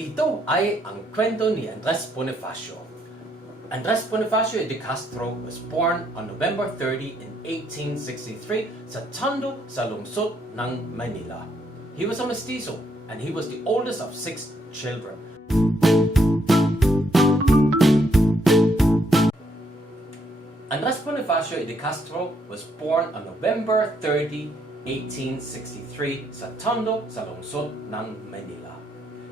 Ito ay ang kwento ni Andres Bonifacio. Andres Bonifacio de Castro was born on November 30 in 1863 sa Tondo sa lungsod ng Manila. He was a mestizo and he was the oldest of 6 children. Andres Bonifacio de Castro was born on November 30, 1863 sa Tondo sa lungsod ng Manila.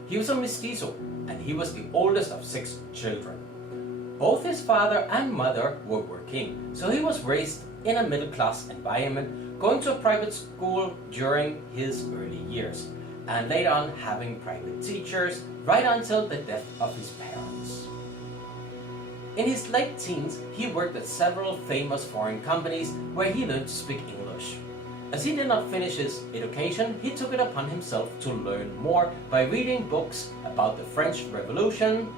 He was a mestizo and he was the oldest of 6 children. Both his father and mother were working, so he was raised in a middle-class environment, going to a private school during his early years, and later on having private teachers right until the death of his parents. In his late teens, he worked at several famous foreign companies where he learned to speak English. As he did not finish his education, he took it upon himself to learn more by reading books about the French Revolution,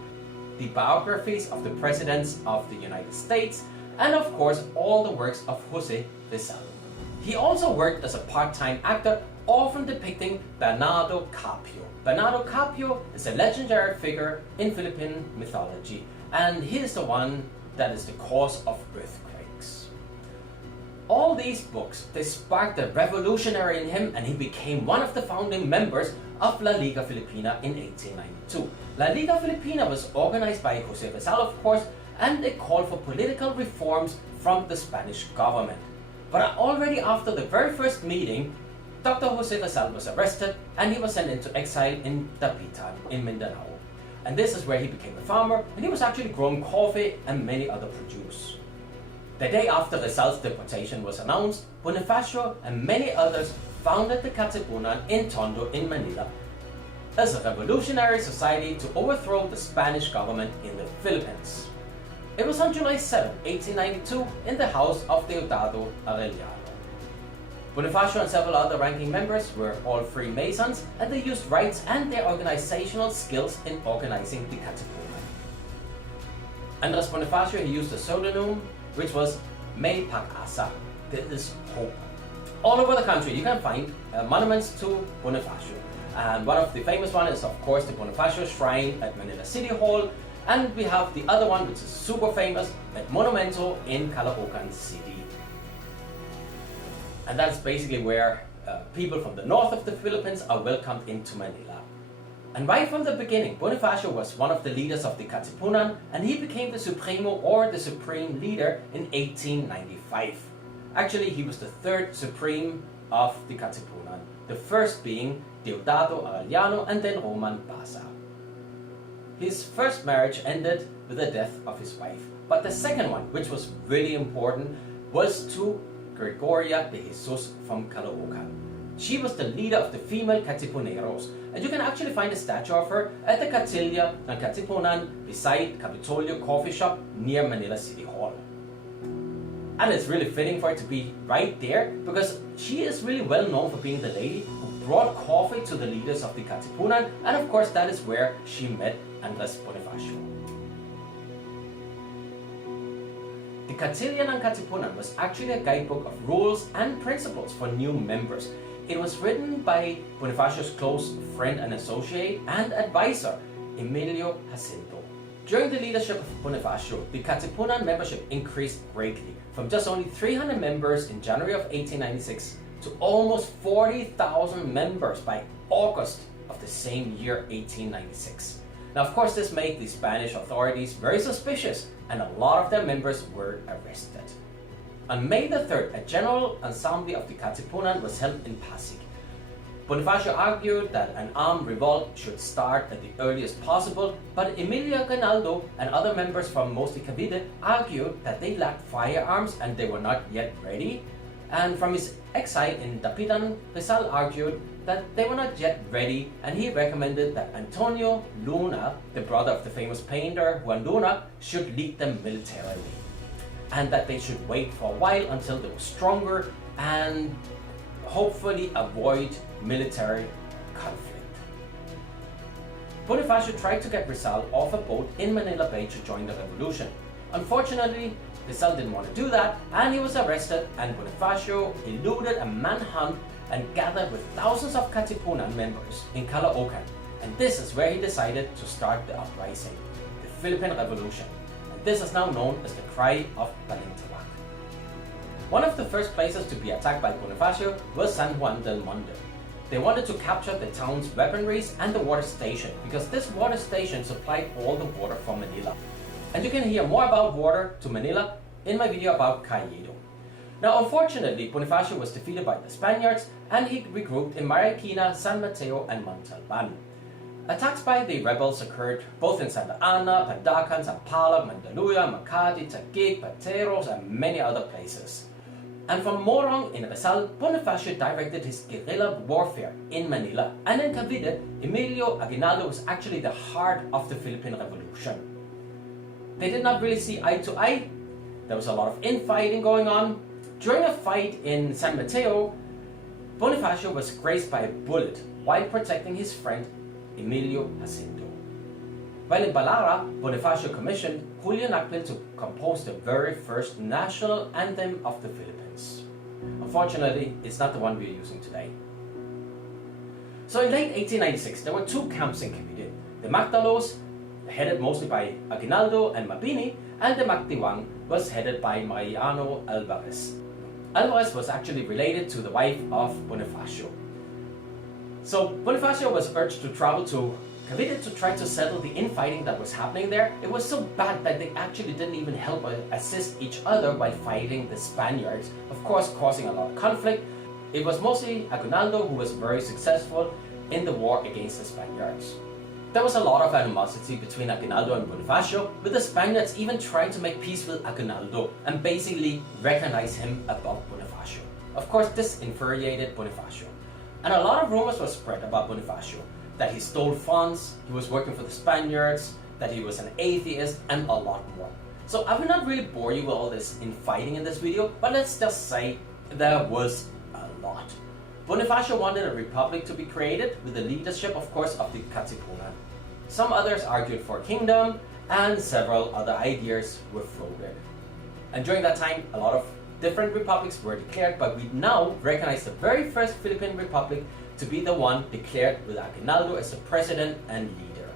the biographies of the presidents of the United States, and of course all the works of Jose Rizal. He also worked as a part-time actor, often depicting Bernardo Carpio. Bernardo Carpio is a legendary figure in Philippine mythology, and he is the one that is the cause of earthquakes. All these books, they sparked a revolutionary in him, and he became one of the founding members of La Liga Filipina in 1892. La Liga Filipina was organized by Jose Rizal, of course, and they called for political reforms from the Spanish government. But already after the very first meeting, Dr. Jose Rizal was arrested and he was sent into exile in Katipunan in Mindanao. And this is where he became a farmer, and he was actually growing coffee and many other produce. The day after Rizal's deportation was announced, Bonifacio and many others founded the Katipunan in Tondo in Manila as a revolutionary society to overthrow the Spanish government in the Philippines. It was on July 7, 1892 in the house of Deodado Arellano. Bonifacio and several other ranking members were all Freemasons, and they used rights and their organizational skills in organizing the Katipunan. Andres Bonifacio, he used a pseudonym which was May Pag-asa, there is hope. All over the country you can find monuments to Bonifacio, and one of the famous ones is of course the Bonifacio Shrine at Manila City Hall, and we have the other one which is super famous at Monumento in Caloocan City. And that's basically where people from the north of the Philippines are welcomed into Manila. And right from the beginning, Bonifacio was one of the leaders of the Katipunan, and he became the Supremo, or the Supreme Leader, in 1895. Actually, he was the 3rd Supreme of the Katipunan, the first being Deodado Arellano and then Roman Basa. His first marriage ended with the death of his wife, but the second one, which was really important, was to Gregoria de Jesus from Caloocan. She was the leader of the female Katipuneros, and you can actually find a statue of her at the Katilla ng Katipunan beside Capitolio Coffee Shop near Manila City Hall. And it's really fitting for it to be right there because she is really well known for being the lady who brought coffee to the leaders of the Katipunan, and of course that is where she met Andres Bonifacio. The Katilla ng Katipunan was actually a guidebook of rules and principles for new members. It was written by Bonifacio's close friend and associate and advisor, Emilio Jacinto. During the leadership of Bonifacio, the Katipunan membership increased greatly, from just only 300 members in January of 1896 to almost 40,000 members by August of the same year, 1896. Now, of course, this made the Spanish authorities very suspicious, and a lot of their members were arrested. On May the 3rd, a general assembly of the Katipunan was held in Pasig. Bonifacio argued that an armed revolt should start at the earliest possible, but Emilio Aguinaldo and other members from mostly Cavite argued that they lacked firearms and they were not yet ready. And from his exile in Dapitan, Rizal argued that they were not yet ready, and he recommended that Antonio Luna, the brother of the famous painter Juan Luna, should lead them militarily, and that they should wait for a while until they were stronger and hopefully avoid military conflict. Bonifacio tried to get Rizal off a boat in Manila Bay to join the revolution. Unfortunately, Rizal didn't want to do that, and he was arrested, and Bonifacio eluded a manhunt and gathered with thousands of Katipunan members in Caloocan. And this is where he decided to start the uprising, the Philippine Revolution. And this is now known as the Cry of Balintawak. One of the first places to be attacked by Bonifacio was San Juan del Monde. They wanted to capture the town's weaponries and the water station because this water station supplied all the water from Manila. And you can hear more about water to Manila in my video about Cayetano. Now unfortunately, Bonifacio was defeated by the Spaniards and he regrouped in Marikina, San Mateo and Montalban. Attacks by the rebels occurred both in Santa Ana, Pandacan, Sampaloc, Mandaluyong, Makati, Taguig, Pateros and many other places. And from Morong in Rizal, Bonifacio directed his guerrilla warfare in Manila. And in Cavite, Emilio Aguinaldo was actually the heart of the Philippine Revolution. They did not really see eye to eye. There was a lot of infighting going on. During a fight in San Mateo, Bonifacio was grazed by a bullet while protecting his friend Emilio Jacinto. While in Balara, Bonifacio commissioned Julio Nakpil to compose the very first national anthem of the Philippines. Unfortunately, it's not the one we're using today. So in late 1896, there were two camps in Cavite. The Magdalos, headed mostly by Aguinaldo and Mabini, and the Magdiwang was headed by Mariano Alvarez. Alvarez was actually related to the wife of Bonifacio. So Bonifacio was urged to travel to Cavite to try to settle the infighting that was happening there. It was so bad that they actually didn't even help or assist each other while fighting the Spaniards, of course causing a lot of conflict. It was mostly Aguinaldo who was very successful in the war against the Spaniards. There was a lot of animosity between Aguinaldo and Bonifacio, with the Spaniards even trying to make peace with Aguinaldo and basically recognize him above Bonifacio. Of course, this infuriated Bonifacio. And a lot of rumors were spread about Bonifacio, that he stole funds, he was working for the Spaniards, that he was an atheist, and a lot more. So I will not really bore you with all this infighting in this video, but let's just say there was a lot. Bonifacio wanted a republic to be created with the leadership, of course, of the Katipunan. Some others argued for a kingdom, and several other ideas were floated. And during that time, a lot of different republics were declared, but we now recognize the very first Philippine Republic to be the one declared with Aguinaldo as the president and leader.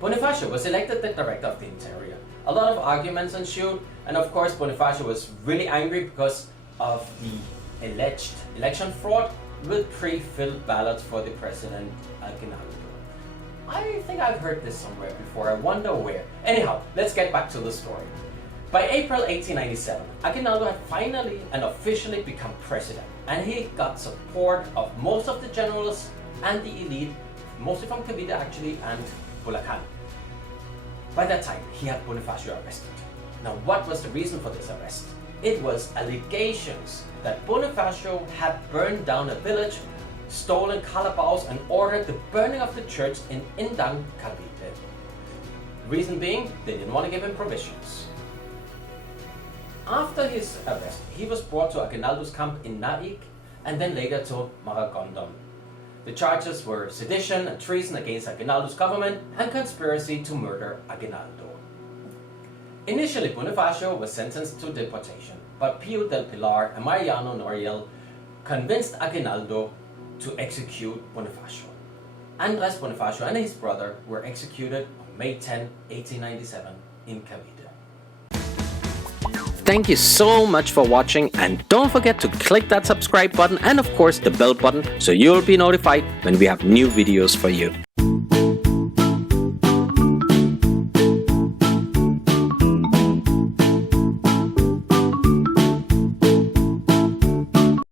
Bonifacio was elected the director of the interior. A lot of arguments ensued, and of course Bonifacio was really angry because of the alleged election fraud with pre-filled ballots for the president Aguinaldo. I think I've heard this somewhere before, I wonder where. Anyhow, let's get back to the story. By April 1897, Aguinaldo had finally and officially become president, and he got support of most of the generals and the elite, mostly from Cavite actually, and Bulacan. By that time, he had Bonifacio arrested. Now, what was the reason for this arrest? It was allegations that Bonifacio had burned down a village, stolen calabaos, and ordered the burning of the church in Indang, Cavite. Reason being, they didn't want to give him provisions. After his arrest, he was brought to Aguinaldo's camp in Naik and then later to Maragondon. The charges were sedition and treason against Aguinaldo's government and conspiracy to murder Aguinaldo. Initially, Bonifacio was sentenced to deportation, but Pio del Pilar and Mariano Noriel convinced Aguinaldo to execute Bonifacio. Andres Bonifacio and his brother were executed on May 10, 1897 in Cavite. Thank you so much for watching, and don't forget to click that subscribe button and of course the bell button so you'll be notified when we have new videos for you.